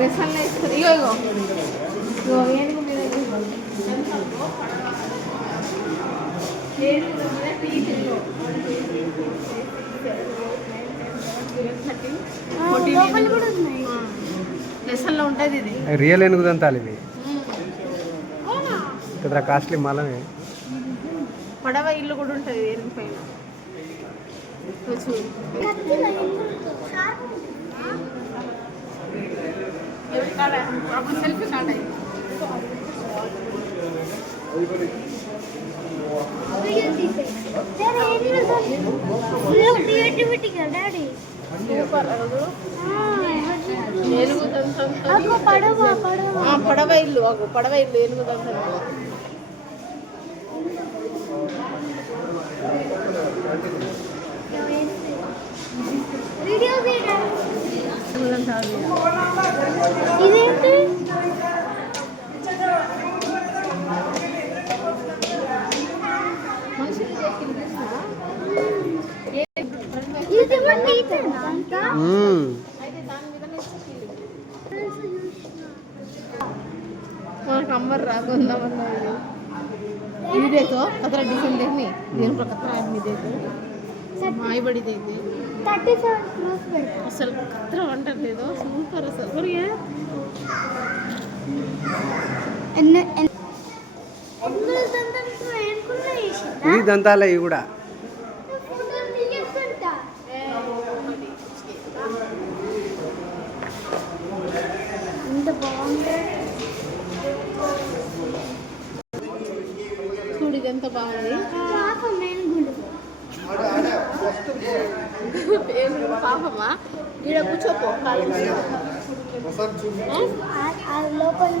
లెసన్లు వేస్తారు. ఇగో ఇగో ఇగో ఏనుగు మీద ఏనుగు మీద టీచర్లు లెసన్లో ఉంటుంది. ఇది రియల్ ఏనుగు దంతాలు ఇవి. కదా కాస్ట్లీ మాలమే. పడవ ఇల్లు కూడా ఉంటుంది ఏనుగు పైన. అప్పుడు సెల్ఫీ స్టార్ట్ అయింది. పడవ ఇల్లు పడవ ఇల్లు ఏనుగు దంతం. ఇదేంటి नंबर रागोंदा वरना ये देखो कतरा डिफरेंट देखनी देन पर कतरा आदमी देखो माई बड़ी देख दे 37 क्रोस పెడతా అసలు కతరా వంటర్ లేదో సూపర్ అసలు ఒరియా ఎన్న ఎన్నో దంతంతో ఏనుకున్నా చేసిందా ఈ దంతాలే ఇవి కూడా ఫోటో తీయకుంటా ఇంత బాగుంది చూడు ఇది ఎంత బాగుంది పాపం ఏనుగులు పాపమా ఈడ కూర్చోపో లోపల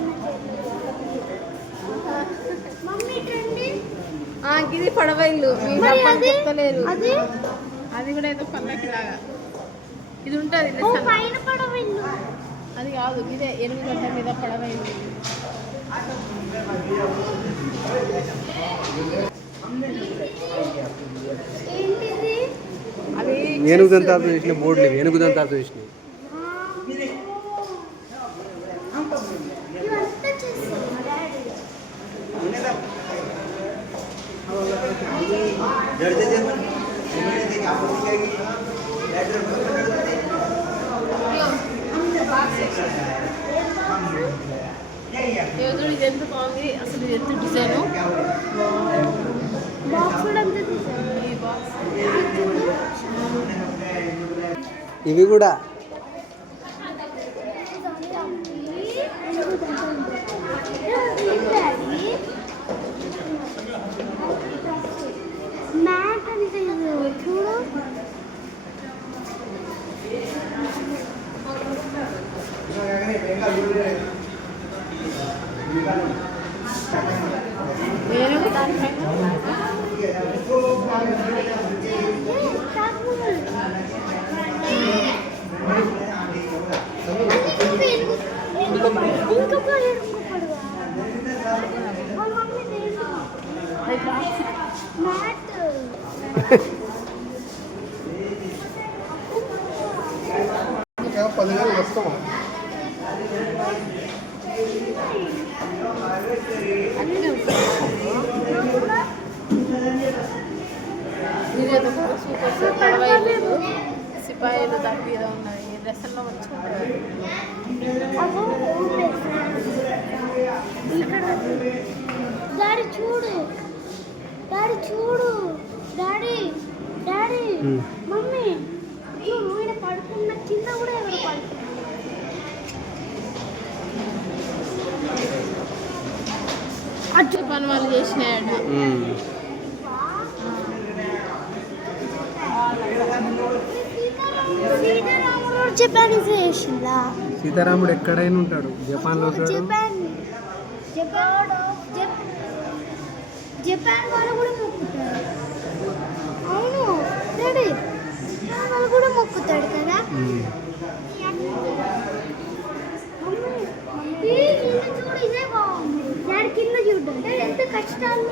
మమ్మీ రండి ఇది పడవ ఇల్లు చెప్తలేదు అది కూడా ఏదో పల్లకి లాగా ఇది ఉంటుంది పైన పడవ ఇల్లు అది కాదు ఇదే 8 గంటల మీద పడవ ఇల్లు ఏంటిది అది ఏనుగు దంతాలతో చేసిన బోర్డులు ఇవి. ఏనుగు దంతాలతో చేసినవి. ఇవంతా చేస్తాను మా డాడీ ఇది ఎంత బాగుంది అసలు ఇది ఎంత డిజైను బాక్స్ కూడా అంతా తీసాను ఈ బాక్స్ ఇవి కూడా మ్యాట్ అంటే చూడు నేను దానిపైన సిపాయిలు దాని మీద ఉన్నాయి డ్రెస్సుల్లో మంచిగా డాడీ చూడు డాడీ చూడు డాడీ డాడీ మమ్మీ చూడు ఈయన పడుకున్న కింద కూడా ఎవరు పడుకున్నారు అచ్చు పని వాళ్ళు చేసినాయట సీతారాముడు జపాన్ చేసిందా సీతారాముడు ఎక్కడైనా ఉంటాడు జపాన్లో జపాన్ జపాన్ జపాన్ వాళ్ళు కూడా మొక్కుతారు అవును డాడీ వాళ్ళు కూడా మొక్కుతాడు కదా చూడు ఇదే బాగుంది డాడీ కింద చూడ్డం ఎంత కష్టాలు